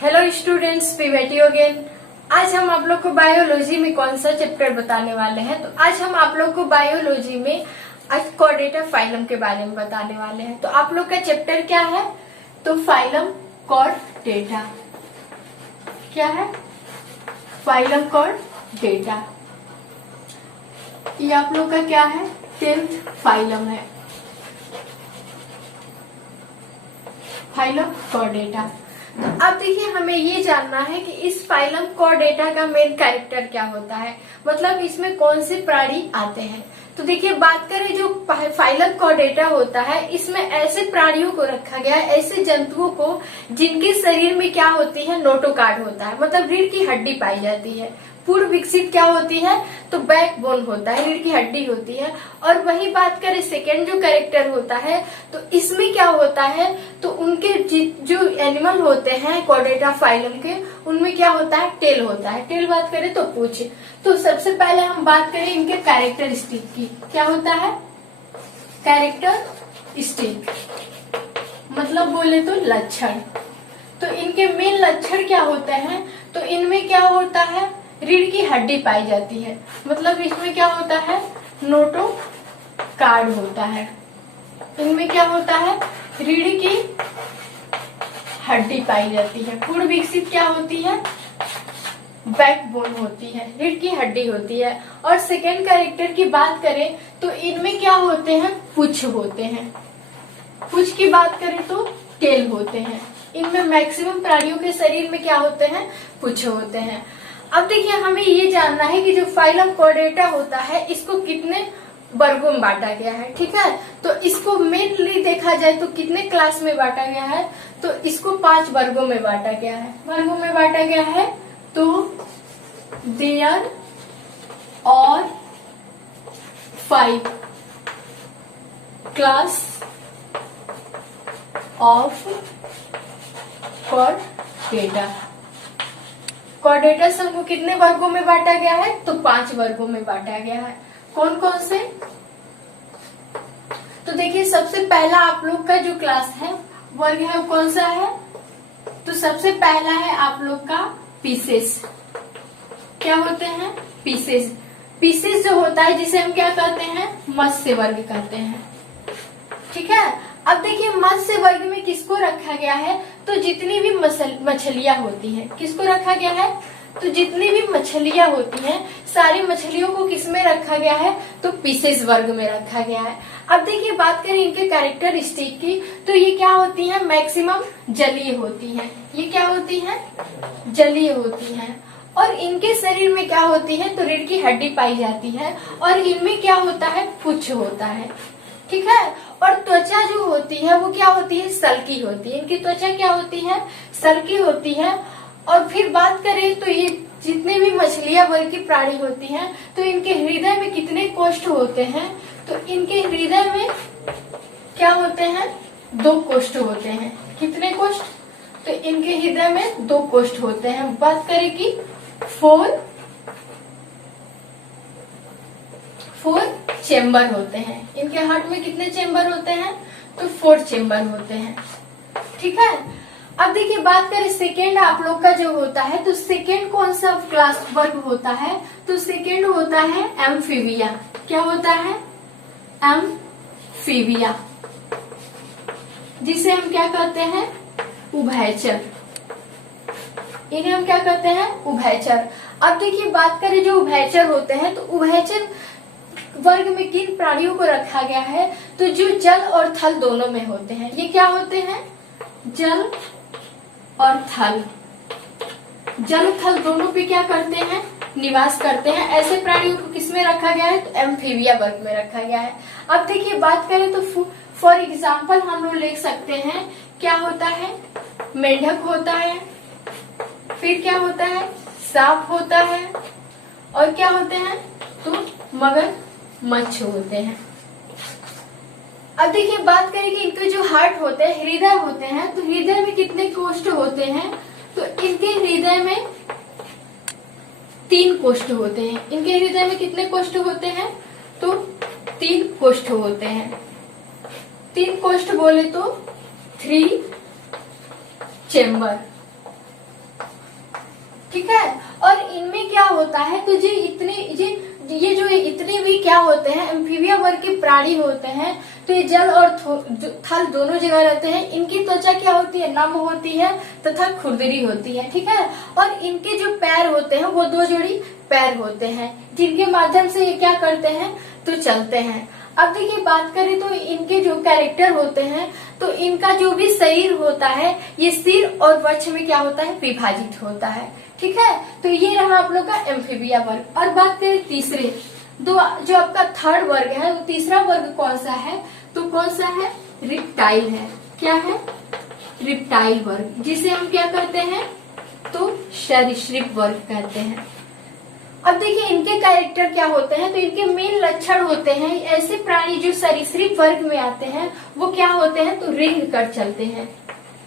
Hello students, पीवेटी again. आज हम आप लोग को बायोलॉजी में कौन सा चैप्टर बताने वाले हैं। तो आज हम आप लोग को बायोलॉजी में आज कॉर्डेटा फाइलम के बारे में बताने वाले हैं। तो आप लोग का चैप्टर क्या है? तो फाइलम कॉर्डेटा। क्या है? Phylum Chordata. ये आप लोग का क्या है? 10th फाइलम है, फाइलम कॉर्डेटा। तो अब देखिए, हमें ये जानना है कि इस फाइलम कॉर्डेटा का मेन कैरेक्टर क्या होता है, मतलब इसमें कौन से प्राणी आते हैं। तो देखिए, बात करें जो फाइलम कॉर्डेटा होता है, इसमें ऐसे प्राणियों को रखा गया है, ऐसे जंतुओं को जिनके शरीर में क्या होती है? नोटोकार्ड होता है, मतलब रीढ़ की हड्डी पाई जाती है। पूर्व विकसित क्या होती है? तो बैकबोन होता है, रीढ़ की हड्डी होती है। और वही बात करें सेकेंड जो कैरेक्टर होता है, तो इसमें क्या होता है? तो उनके जो एनिमल होते हैं कॉर्डेटा फाइलम के, उनमें क्या होता है? टेल होता है। टेल बात करें तो पूछ। तो सबसे पहले हम बात करें इनके कैरेक्टरिस्टिक की। क्या होता है? कैरेक्टरिस्टिक मतलब बोले तो लक्षण। तो इनके मेन लक्षण क्या होते हैं? तो इनमें क्या होता है? रीढ़ की हड्डी पाई जाती है, मतलब इसमें क्या होता है? नोटोकार्ड होता है। इनमें क्या होता है? रीढ़ की हड्डी पाई जाती है। पूर्ण विकसित क्या होती है? बैकबोन होती है, रीढ़ की हड्डी होती है। और सेकेंड कैरेक्टर की बात करें तो इनमें क्या होते हैं? पुच्छ होते हैं। पुच्छ की बात करें तो टेल होते हैं। इनमें मैक्सिमम प्राणियों के शरीर में क्या होते हैं? पुच्छ होते हैं। अब देखिए, हमें ये जानना है कि जो फाइलम कॉर्डेटा होता है, इसको कितने वर्गों में बांटा गया है। ठीक है, तो इसको मेनली देखा जाए तो कितने क्लास में बांटा गया है? तो इसको 5 वर्गों में बांटा गया है। वर्गों में बांटा गया है तो देयर और 5 क्लास ऑफ कॉर्डेटा। कॉर्डेटा समूह को कितने वर्गों में बांटा गया है? तो 5 वर्गों में बांटा गया है। कौन कौन से? तो देखिए, सबसे पहला आप लोग का जो क्लास है, वर्ग है, वो कौन सा है? तो सबसे पहला है आप लोग का पीसेस। क्या होते हैं? पीसेस। पीसेस जो होता है, जिसे हम क्या कहते हैं? मत्स्य वर्ग कहते हैं। ठीक है, अब देखिए, मत्स्य वर्ग में किसको रखा गया है? तो जितनी भी मछलियां होती हैं, किसको रखा गया है? तो जितनी भी मछलियां होती हैं, सारी मछलियों को किसमें रखा गया है? तो पीसेस वर्ग में रखा गया है। अब देखिए, बात करें इनके कैरेक्टरिस्टिक की, तो ये क्या होती हैं? मैक्सिमम जलीय होती हैं। ये क्या होती हैं? जलीय होती हैं। और इनके शरीर में क्या होती है? तो रीढ़ की हड्डी पाई जाती है। और इनमें क्या होता है? पुच्छ होता है। ठीक है, और त्वचा जो होती है वो क्या होती है? सल्की होती है। इनकी त्वचा क्या होती है? सल्की होती है। और फिर बात करें तो ये जितने भी मछलियां वर्ग की प्राणी होती हैं, तो इनके हृदय में कितने कोष्ठ होते हैं? तो इनके हृदय में क्या होते हैं? 2 कोष्ठ होते हैं। कितने कोष्ठ? तो इनके हृदय में 2 कोष्ठ होते हैं। बात करें कि 4 चेम्बर होते हैं। इनके हार्ट में कितने चेम्बर होते हैं? तो 4 चेम्बर होते हैं। ठीक है, अब देखिए, बात करें सेकेंड आप लोग का जो होता है, तो सेकेंड कौन सा क्लास वर्ग होता है? तो सेकेंड होता है एम्फीबिया। क्या होता है? एम्फीबिया, जिसे हम क्या कहते हैं? उभयचर। इन्हें हम क्या कहते हैं? उभयचर। अब देखिए, बात करें जो उभयचर होते हैं, तो उभयचर वर्ग में किन प्राणियों को रखा गया है? तो जो जल और थल दोनों में होते हैं। ये क्या होते हैं? जल और थल। जल थल दोनों पे क्या करते हैं? निवास करते हैं। ऐसे प्राणियों को किसमें रखा गया है? तो एम्फीबिया वर्ग में रखा गया है। अब देखिए, बात करें तो फॉर एग्जाम्पल हम लोग लिख सकते हैं, क्या होता है? मेंढक होता है, फिर क्या होता है? सांप होता है, और क्या होते हैं? तो मगरमच्छ होते हैं। अब देखिए, बात करें कि इनके जो हार्ट होते हैं, हृदय होते हैं, तो हृदय में कितने कोष्ठ होते हैं? तो इनके हृदय में 3 कोष्ठ होते हैं। इनके हृदय में कितने कोष्ठ होते हैं? तो 3 कोष्ठ होते हैं। 3 कोष्ठ बोले तो 3 चेम्बर। ठीक है। और इनमें क्या होता है, तो ये जो इतने भी क्या होते हैं, एम्फीबिया वर्ग के प्राणी होते हैं, तो ये जल और थल दोनों जगह रहते हैं। इनकी त्वचा क्या होती है, नम होती है तथा खुरदरी होती है, ठीक है। और इनके जो पैर होते हैं वो 2 जोड़ी पैर होते हैं, जिनके माध्यम से ये क्या करते हैं, तो चलते हैं। अब देखिए बात करें तो इनके जो कैरेक्टर होते हैं, तो इनका जो भी शरीर होता है ये सिर और वक्ष में क्या होता है, विभाजित होता है, ठीक है। तो ये रहा आप लोग का एम्फीबिया वर्ग। और बात करें तीसरे जो आपका थर्ड वर्ग है, वो तीसरा वर्ग कौन सा है, तो कौन सा है, रिप्टाइल है। क्या है, रिप्टाइल वर्ग, जिसे हम क्या करते हैं, तो सरीसृप वर्ग कहते हैं। अब देखिए इनके कैरेक्टर क्या होते हैं, तो इनके मेन लक्षण होते हैं, ऐसे प्राणी जो सरीसृप वर्ग में आते हैं वो क्या होते हैं, तो रेंग कर चलते हैं।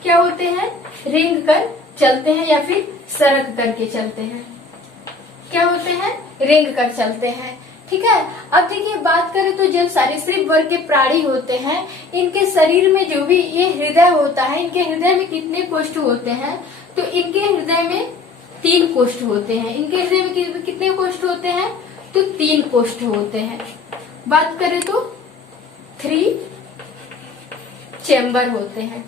क्या होते हैं, रेंग कर चलते हैं या फिर सरक करके चलते हैं। क्या होते हैं, रेंग कर चलते हैं, ठीक है। अब देखिए बात करें तो जब सरीसृप वर्ग के प्राणी होते हैं, इनके शरीर में जो भी ये हृदय होता है, इनके हृदय में कितने कोष्ठ होते हैं, तो इनके हृदय में 3 कोष्ठ होते हैं। इनके हृदय में कितने कोष्ठ होते हैं, तो 3 कोष्ठ होते हैं। बात करें तो 3 चेम्बर होते हैं,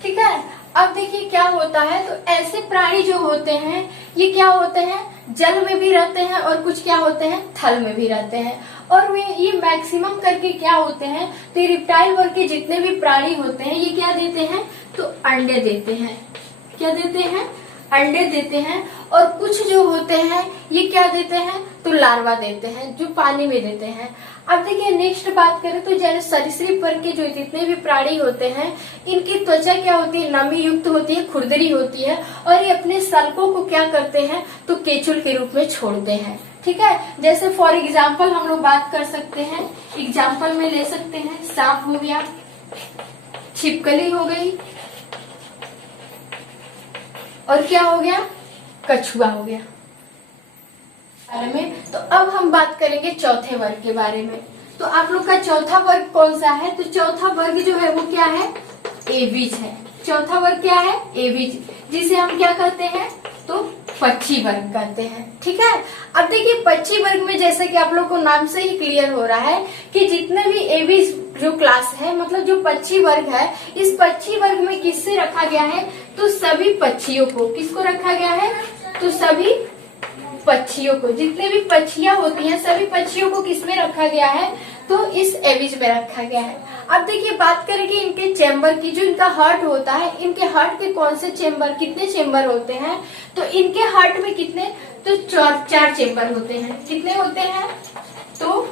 ठीक है। अब देखिए क्या होता है, तो ऐसे प्राणी जो होते हैं ये क्या होते हैं, जल में भी रहते हैं और कुछ क्या होते हैं, थल में भी रहते हैं। और वे ये मैक्सिमम करके क्या होते हैं, तो रिप्टाइल वर्ग के जितने भी प्राणी होते हैं ये क्या देते हैं, तो अंडे देते हैं। क्या देते हैं, अंडे देते हैं। और कुछ जो होते हैं ये क्या देते हैं, तो लार्वा देते हैं, जो पानी में देते हैं। अब देखिए नेक्स्ट बात करें तो जैसे सरीसृप वर्ग के जो जितने भी प्राणी होते हैं इनकी त्वचा क्या होती है, नमी युक्त होती है, खुरदरी होती है, और ये अपने सल्कों को क्या करते हैं, तो केचुल के रूप में छोड़ते हैं, ठीक है। जैसे फॉर एग्जाम्पल हम लोग बात कर सकते हैं, एग्जाम्पल में ले सकते हैं, सांप हो गया, छिपकली हो गई, और क्या हो गया, कछुआ हो गया बारे में। तो अब हम बात करेंगे चौथे वर्ग के बारे में। तो आप लोग का चौथा वर्ग कौन सा है, तो चौथा वर्ग जो है वो क्या है, एविज है। चौथा वर्ग क्या है, एविज, जिसे हम क्या कहते हैं, तो पक्षी वर्ग कहते हैं, ठीक है। अब देखिए पक्षी वर्ग में जैसे कि आप लोग को नाम से ही क्लियर हो रहा है कि जितने भी एविज जो क्लास है, मतलब जो पक्षी वर्ग है, इस पक्षी वर्ग में किससे रखा गया है, तो सभी पक्षियों को, किसको रखा गया है, तो सभी पक्षियों को, जितने भी पक्षियां होती हैं सभी पक्षियों को किसमें रखा गया है, तो इस एविज में रखा गया है। अब देखिए बात करेंगे इनके चेम्बर की, जो इनका हार्ट होता है, इनके हार्ट के कौन से चेम्बर, कितने चेम्बर होते हैं, तो इनके हार्ट में कितने, तो 4 चेम्बर होते हैं। कितने होते हैं, तो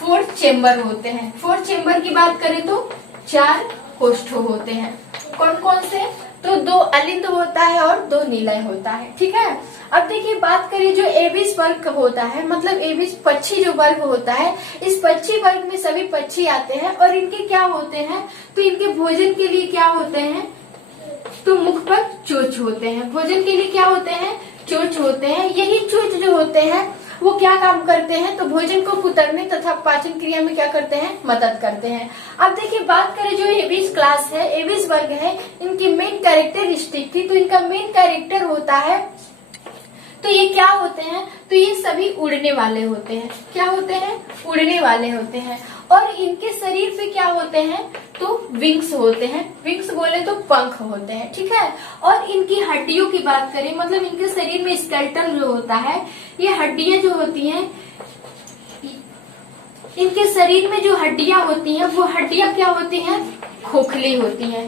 4 चेम्बर होते हैं। 4 चेम्बर की बात करें तो 4 कोष्ठ होते हैं। कौन कौन से, तो 2 अलिंद होता है और 2 निलय होता है, ठीक है। अब देखिए बात करें जो एविज वर्ग होता है, मतलब एविज पक्षी जो वर्ग होता है, इस पक्षी वर्ग में सभी पक्षी आते हैं और इनके क्या होते हैं, तो इनके भोजन के लिए क्या होते हैं, तो मुख पर चोंच होते हैं। भोजन के लिए क्या होते हैं, चोंच होते हैं। यही चोंच जो होते हैं वो क्या काम करते हैं, तो भोजन को कुतरने तथा पाचन क्रिया में क्या करते हैं, मदद करते हैं। अब देखिए बात करें जो एविज क्लास है, एविज वर्ग है, इनकी मेन कैरेक्टरिस्टिक थी, तो इनका मेन कैरेक्टर होता है, तो ये क्या होते हैं, तो ये सभी उड़ने वाले होते हैं। क्या होते हैं, उड़ने वाले होते हैं। और इनके शरीर पे क्या होते हैं, तो विंग्स होते हैं। विंग्स बोले तो पंख होते हैं, ठीक है। और इनकी हड्डियों की बात करें, मतलब इनके शरीर में स्केलेटन जो होता है, ये हड्डियां जो होती हैं, इनके शरीर में जो हड्डियां होती हैं वो हड्डियां क्या होती हैं, खोखली होती हैं।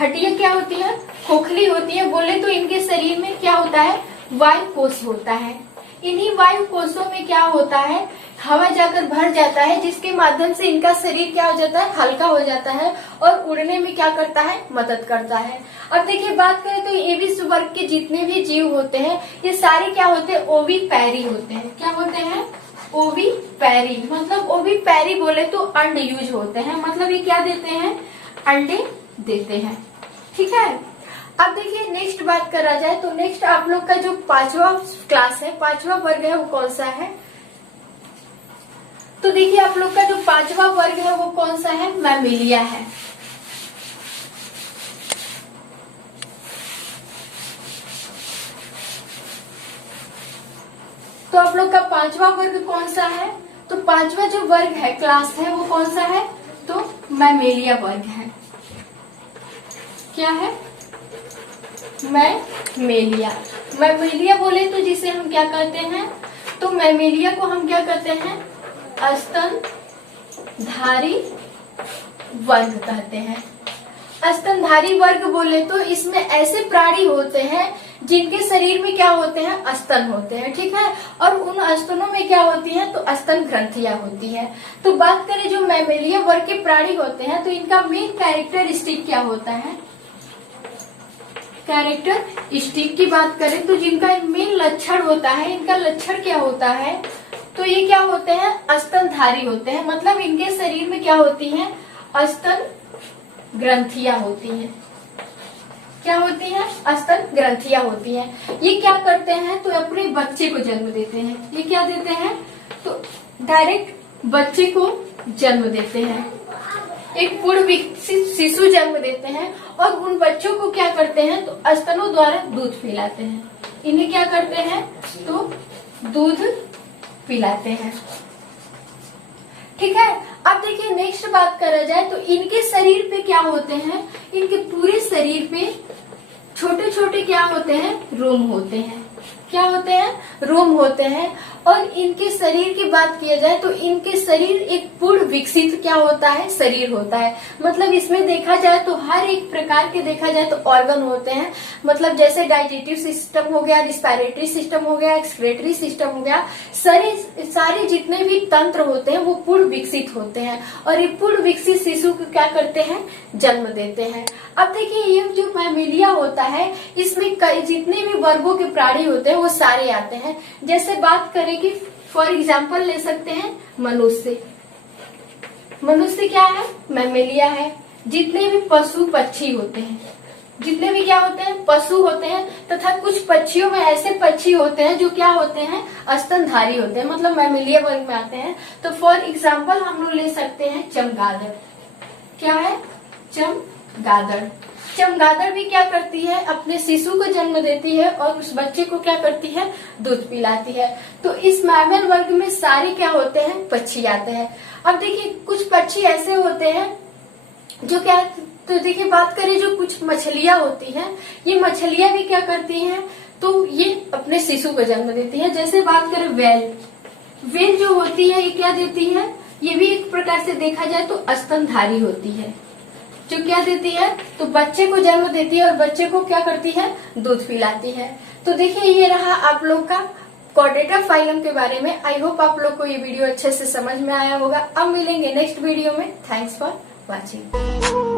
हड्डियां क्या होती हैं, खोखली होती है। बोले तो इनके शरीर में क्या होता है, वायु कोष होता है। इन्हीं वायु कोषों में क्या होता है, हवा जाकर भर जाता है, जिसके माध्यम से इनका शरीर क्या हो जाता है, हल्का हो जाता है और उड़ने में क्या करता है, मदद करता है। अब देखिए बात करें तो एविज वर्ग के जितने भी जीव होते हैं ये सारे क्या होते हैं, ओविपैरी होते हैं। क्या होते हैं, ओविपैरी। मतलब ओविपैरी बोले तो अंड यूज होते हैं, मतलब ये क्या देते हैं, अंडे देते हैं, ठीक है। अब देखिए नेक्स्ट बात करा जाए तो नेक्स्ट आप लोग का जो 5वां क्लास है, 5वां वर्ग है वो कौन सा है, तो देखिए आप लोग का जो 5वां वर्ग है वो कौन सा है, मैमिलिया है। तो आप लोग का पांचवा वर्ग कौन सा है? तो पांचवा जो वर्ग है, क्लास है, वो कौन सा है? तो मैमेलिया वर्ग है। क्या है? मैमेलिया। मैमेलिया बोले तो जिसे हम क्या कहते हैं? तो मैमेलिया को हम क्या कहते हैं? स्तनधारी वर्ग कहते हैं। स्तनधारी वर्ग बोले तो इसमें ऐसे प्राणी होते हैं जिनके शरीर में क्या होते हैं? स्तन होते हैं, ठीक है। और उन स्तनों में क्या होती है? तो स्तन ग्रंथियां होती है। तो बात करें जो मैमेलिया वर्ग के प्राणी होते हैं तो इनका मेन कैरेक्टरिस्टिक क्या होता है? कैरेक्टरिस्टिक की बात करें तो जिनका मेन लक्षण होता है, इनका लक्षण क्या होता है? तो ये क्या होते हैं? स्तनधारी होते हैं। मतलब इनके शरीर में क्या होती है? स्तन ग्रंथियां होती हैं। क्या होती है? स्तन ग्रंथियां होती हैं। ये क्या करते हैं? तो अपने बच्चे को जन्म देते हैं। ये क्या देते हैं? तो डायरेक्ट बच्चे को जन्म देते हैं। एक पूर्ण विकसित शिशु जन्म देते हैं और उन बच्चों को क्या करते हैं? तो स्तनों द्वारा दूध पिलाते हैं। इन्हें क्या करते हैं? तो दूध पिलाते हैं, ठीक है। अब देखिए नेक्स्ट बात करा जाए तो इनके शरीर पे क्या होते हैं? इनके पूरे शरीर पे छोटे छोटे क्या होते हैं? रोम होते हैं। क्या होते हैं? रोम होते हैं। और इनके शरीर की बात किया जाए तो इनके शरीर एक पूर्ण विकसित क्या होता है? शरीर होता है। मतलब इसमें देखा जाए तो हर एक प्रकार के देखा जाए तो ऑर्गन होते हैं। मतलब जैसे डाइजेस्टिव सिस्टम हो गया, रिस्पायरेटरी सिस्टम हो गया, एक्सक्रेटरी सिस्टम हो गया, सारे जितने भी तंत्र होते हैं वो पूर्ण विकसित होते हैं। और ये पूर्ण विकसित शिशु को क्या करते हैं? जन्म देते हैं। अब देखिए ये जो मैमेलिया होता है इसमें जितने भी वर्गों के प्राणी होते हैं वो सारे आते हैं। जैसे बात करें कि फॉर एग्जाम्पल ले सकते हैं मनुष्य। मनुष्य क्या है? मैमेलिया है। जितने भी पशु पक्षी होते हैं, जितने भी क्या होते हैं? पशु होते हैं। तथा कुछ पक्षियों में ऐसे पक्षी होते हैं जो क्या होते हैं? स्तनधारी होते हैं, मतलब मैमेलिया वर्ग में आते हैं। तो फॉर एग्जाम्पल हम लोग ले सकते हैं चमगादड़। क्या है? चमगादड़। चमगादड़ भी क्या करती है? अपने शिशु को जन्म देती है और उस बच्चे को क्या करती है? दूध पिलाती है। तो इस मैमल वर्ग में सारे क्या होते हैं? पक्षी आते हैं। अब देखिए कुछ पक्षी ऐसे होते हैं जो क्या, तो देखिए बात करें जो कुछ मछलियां होती हैं, ये मछलियां भी क्या करती हैं? तो ये अपने शिशु को जन्म देती है। जैसे बात करें वेल, वेल जो होती है ये क्या देती है? ये भी एक प्रकार से देखा जाए तो स्तनधारी होती है, जो क्या देती है? तो बच्चे को जन्म देती है और बच्चे को क्या करती है? दूध पिलाती है। तो देखिए ये रहा आप लोग का कॉर्डेटा फाइलम के बारे में। आई होप आप लोग को ये वीडियो अच्छे से समझ में आया होगा। अब मिलेंगे नेक्स्ट वीडियो में। Thanks for watching.